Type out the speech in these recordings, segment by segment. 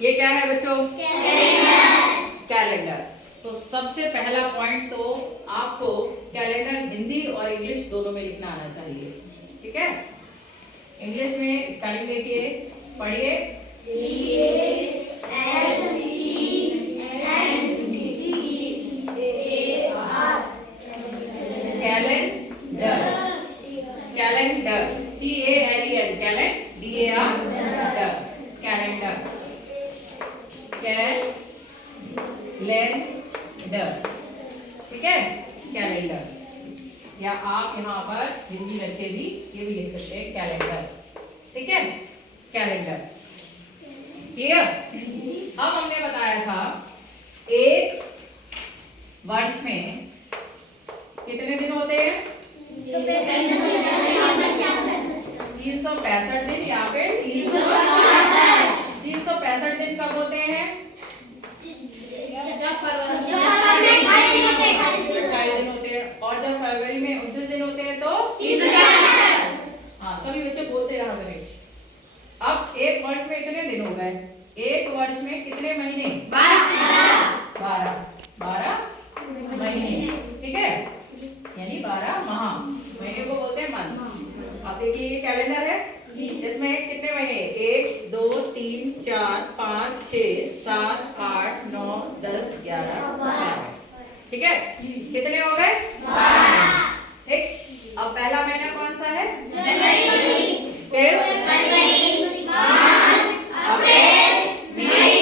ये क्या है बच्चों? कैलेंडर। तो सबसे पहला पॉइंट तो आपको कैलेंडर हिंदी और इंग्लिश दोनों में लिखना आना चाहिए। ठीक है, इंग्लिश में स्पेलिंग देखिए, पढ़िए। Calendar, calendar, CALEN, CALENDAR, calendar, calendar. ठीक है, कैलेंडर। या आप यहाँ पर हिंदी करके भी ये भी लिख सकते हैं, कैलेंडर। ठीक है, कैलेंडर। क्लियर? अब हमने बताया था एक वर्ष में कितने दिन होते हैं? 365 दिन, या फिर 365 दिन कब होते हैं? 28 दिन होते हैं। और जब फरवरी में 29 दिन होते हैं तो हाँ, सभी बच्चे बोलते रहा करें। अब एक वर्ष में कितने दिन हो गए? एक वर्ष में कितने महीने? 12 महीने। ठीक है, यानी 12 माह। महीने को बोलते हैं मंथ। अब देखिए ये कैलेंडर है, इसमें कितने महीने? 1 2 3 4 5 6 7 8 9 10 11 12। ठीक है, कितने हो गए? 12। ठीक, अब पहला महीना कौन सा है? जनवरी। फिर फरवरी, मार्च, अप्रैल, मई,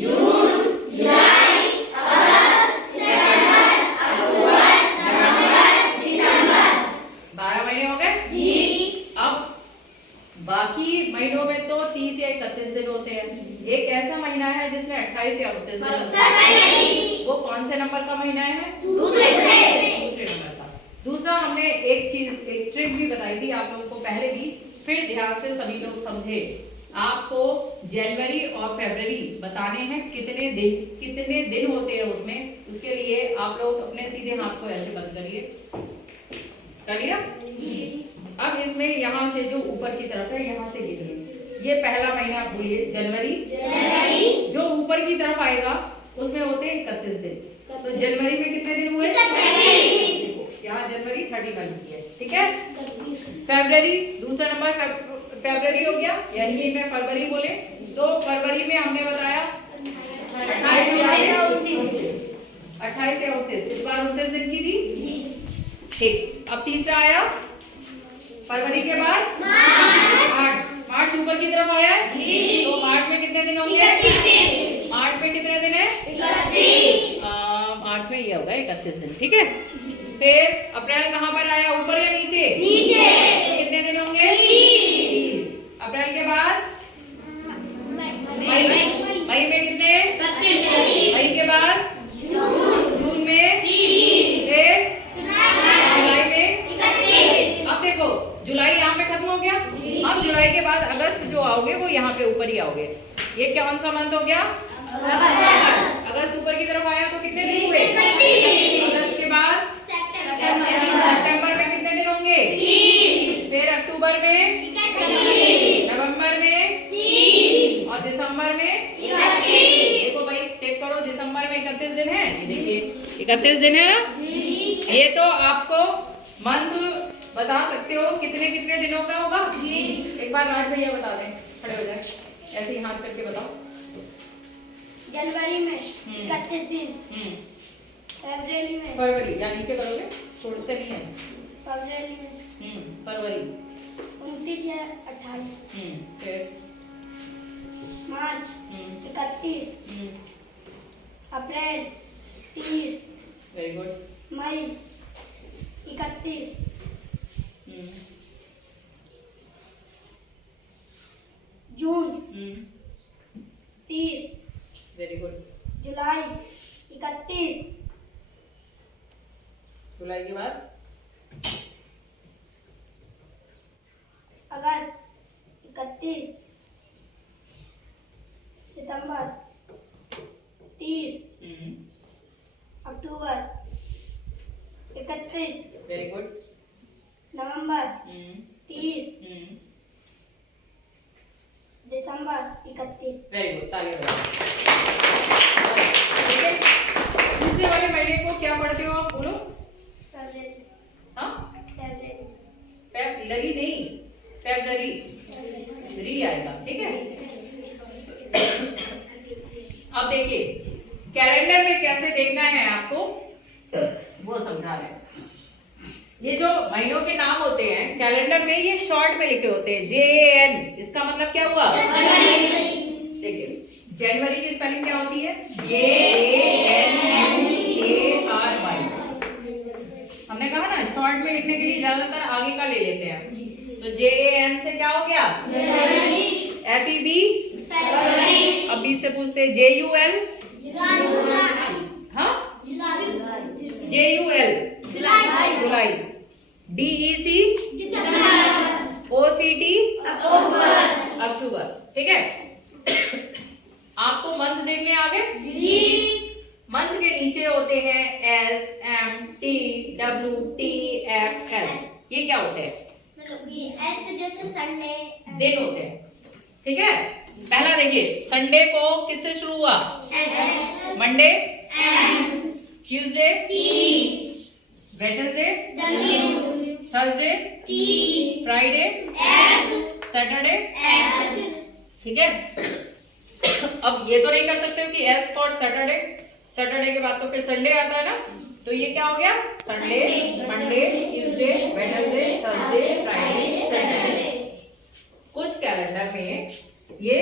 जून, जुलाई, अगस्त, सितंबर, अक्टूबर, नवंबर, दिसंबर। 12 महीने हो गए जी। अब बाकी महीनों में तो 30 या 31 दिन होते हैं। एक ऐसा महीना है जिसमें 28 या 29 दिन होते हैं। वो कौन से नंबर का महीना है? दूसरे नंबर का। दूसरा हमने एक चीज, एक ट्रिक भी बताई थी आप लोगों को पहले भी, फिर ध्यान से सभी लोग समझे। आपको जनवरी और फरवरी बताने हैं कितने दिन होते हैं उसमें। उसके लिए आप लोग अपने सीधे हाथ को ऐसे बंद करिए, कर लिया? अब इसमें यहाँ से जो ऊपर की तरफ है, यहाँ से गिनिए। ये पहला महीना बोलिए, जनवरी। जो ऊपर की तरफ आएगा उसमें होते हैं 31 दिन। तो जनवरी में कितने दिन हुए? 31। यहाँ जनवरी 31 है। ठीक है, फरवरी दूसरा नंबर, फरवरी हो गया, या हिंदी में फरवरी बोले तो फरवरी में हमने बताया 28 या 29। इस बार 29 दिन की थी। ठीक, अब तीसरा आया फरवरी के बाद मार्च। मार्च ऊपर की तरफ आया है तो मार्च में कितने दिन होंगे? 31। मार्च में कितने दिन है? 31। मार्च में ये होगा 31 दिन। ठीक है, फिर अप्रैल कहाँ पर आया, ऊपर या नीचे? नीचे। कितने दिन होंगे? 30। अप्रैल के बाद मई में कितने? 32। मई के बाद जून में 30। फिर जुलाई में 31। अब देखो जुलाई यहाँ पे खत्म हो गया। अब जुलाई के बाद अगस्त जो आओगे वो यहाँ पे ऊपर ही आओगे। ये कौन सा मंथ हो गया? अगस्त ऊपर की तरफ आया तो कितने दिन हुए? अगस्त के बाद सितंबर में कितने दिन होंगे? 30। फिर अक्टूबर में 31। नवंबर में 30। और दिसंबर में 31। देखो भाई चेक करो, दिसंबर में 31 दिन है। देखिए 31 दिन है ना। ये तो आपको मंथ बता सकते हो कितने कितने दिनों का होगा। एक बार राज भैया बता दें, खड़े हो जाए, ऐसे ही हाथ करके बताओ। जनवरी में 31 दिन। फरवरी में, फरवरी या नीचे करोगे, छोड़ते नहीं है। फरवरी में फरवरी 29 या 28। फिर मार्च 31। अप्रैल 30। Very good. मई 31। जून 30। Very good. जुलाई 31। जुलाई के बाद अगस्त 31। सितंबर 30। अक्टूबर 31। Very good. नवंबर 30। दिसंबर सितंबर 31 वेरी गुड, तालियां बजाओ। ठीक है, दूसरे वाले महीने को क्या पढ़ते हो आप, बोलो। फरवरी हाँ, फरवरी फेब्रुअरी नहीं, फेब्रुअरी री आएगा। ठीक है, अब देखिए कैलेंडर में कैसे देखना है आपको, वो समझा रहे हैं। ये जो महीनों के नाम होते हैं कैलेंडर में, ये शॉर्ट में लिखे होते हैं, JAN। इसका मतलब क्या हुआ, देखिए जनवरी की स्पेलिंग क्या होती है, JANUARY। हमने कहा ना शॉर्ट में लिखने के लिए ज्यादातर आगे का ले लेते हैं, तो JAN से क्या हो गया, FEB। अब B से पूछते हैं JUL, हाँ JUL जुलाई, DEC OCT अक्टूबर। ठीक है, आपको मंथ देखने आ गए। मंथ के नीचे होते हैं SMTWTFS। ये क्या होते हैं, जैसे संडे दिन होते हैं। ठीक है, पहला देखिए संडे को किससे शुरू हुआ, Monday, Tuesday, Wednesday, Thursday, Friday, Saturday. ठीक है, अब ये तो नहीं कर सकते हो कि S फॉर सैटरडे, सैटरडे के बाद तो फिर संडे आता है ना, तो ये क्या हो गया, Sunday, Monday, Tuesday, Wednesday, Thursday, Friday, Saturday. कुछ कैलेंडर में ये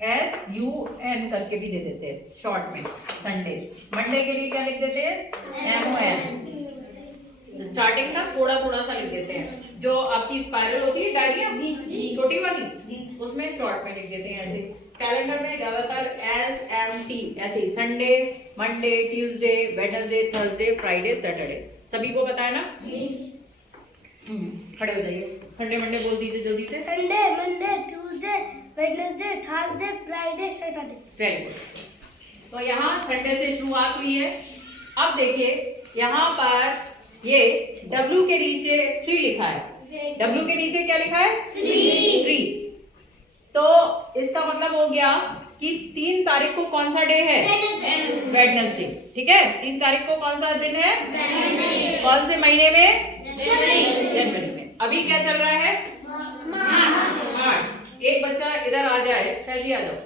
SUN करके भी दे देते हैं शॉर्ट में, संडे। मंडे के लिए क्या लिख देते हैं, MON। स्टार्टिंग का थोड़ा थोड़ा सा लिख देते हैं, जो आपकी स्पाइरल होती है डायरिया छोटी वाली, उसमें शॉर्ट में लिख देते हैं ऐसे। कैलेंडर में ज्यादातर SMT ऐसे ही, Sunday, Monday, Tuesday, Wednesday, Thursday, Friday, Saturday. सभी को पता है ना, खड़े हो जाइए, संडे मंडे बोल दीजिए जल्दी से। Sunday Monday Tuesday Wednesday Thursday Friday Saturday. Very good, तो यहाँ संडे से शुरुआत हुई है। अब देखिए यहाँ पर ये W के नीचे 3 लिखा है, W के नीचे क्या लिखा है, 3। तो इसका मतलब हो गया कि 3 तारीख को कौन सा डे है, वेडनेसडे। ठीक है, 3 तारीख को कौन सा दिन है, कौन से महीने में, जनवरी में। अभी क्या चल रहा है, मार्च। एक बच्चा इधर आ जाए, फैजी आ जाओ,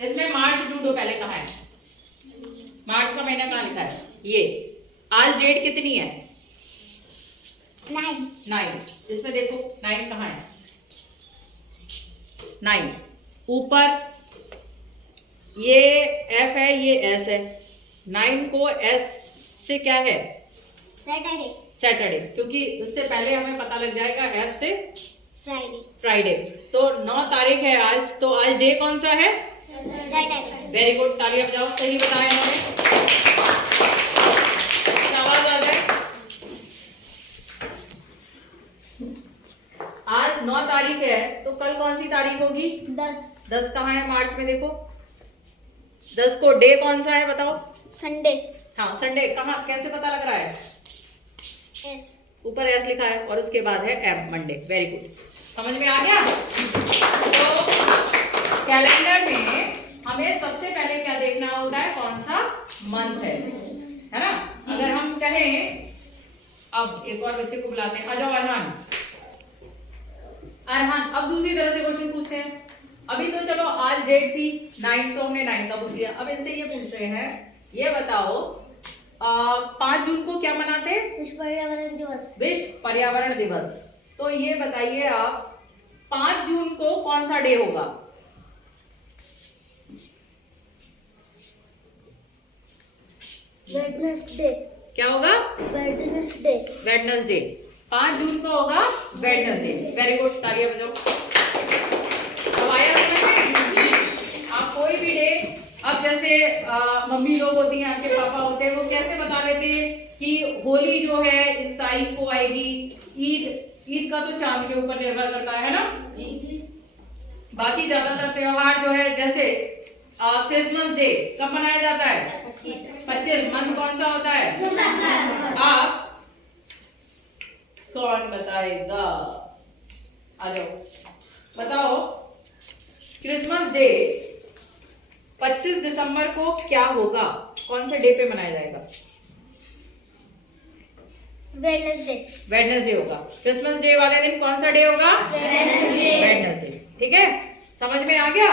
इसमें मार्च ढूंढो, पहले कहाँ है मार्च का महीना, कहाँ लिखा है, ये आज डेट कितनी है, 9। इसमें देखो 9 कहाँ है, 9 ऊपर, ये F है, ये S है, 9 को S से क्या है, सैटरडे, क्योंकि उससे पहले हमें पता लग जाएगा F से फ्राइडे। तो 9 तारीख है आज, तो आज डे कौन सा है, वेरी गुड, तालियां बजाओ, सही बताया इन्होंने। आवाज आ जाए, आज 9 तारीख है, तो कल कौन सी तारीख होगी, 10 कहाँ है मार्च में, देखो 10 को डे कौन सा है बताओ, संडे। हाँ संडे, कहाँ कैसे पता लग रहा है, ऊपर S लिखा है और उसके बाद है M, मंडे। वेरी गुड, समझ में आ गया। तो कैलेंडर में हमें सबसे पहले क्या देखना होता है, कौन सा मंथ है ना। अगर हम कहें, अब एक और बच्चे को बुलाते हैं, आ जाओ अरहान। अब दूसरी तरह से क्वेश्चन पूछते हैं। अभी तो चलो आज डेट थी 9, तो हमने 9 का बोल दिया। अब इनसे ये पूछ रहे हैं, ये बताओ 5 जून को क्या मनाते हैं, विश्व पर्यावरण दिवस। विश्व पर्यावरण दिवस। तो ये बताइए आप 5 जून को कौन सा डे होगा, वेडनेसडे। क्या होगा, वेडनेसडे। वेडनेसडे। 5 जून को होगा वेडनेसडे। वेरी गुड, तालियां बजाओ। अब आया समझ में, आप कोई भी डे, अब जैसे मम्मी लोग होती हैं, आपके पापा होते हैं, वो कैसे बता लेते हैं कि होली जो है इस तारीख को आएगी, ईद का तो चांद के ऊपर निर्भर करता है ना। बाकी ज्यादातर त्योहार जो है, जैसे क्रिसमस डे कब मनाया जाता है, 25। मंथ कौन सा होता है, आप कौन बताएगा, आ जाओ। बताओ क्रिसमस डे 25 दिसंबर को क्या होगा, कौन से डे पे मनाया जाएगा? वेडनेसडे। वेडनेसडे होगा। क्रिसमस डे वाले दिन कौन सा डे होगा? वेडनेसडे। वेडनेसडे। ठीक है, समझ में आ गया?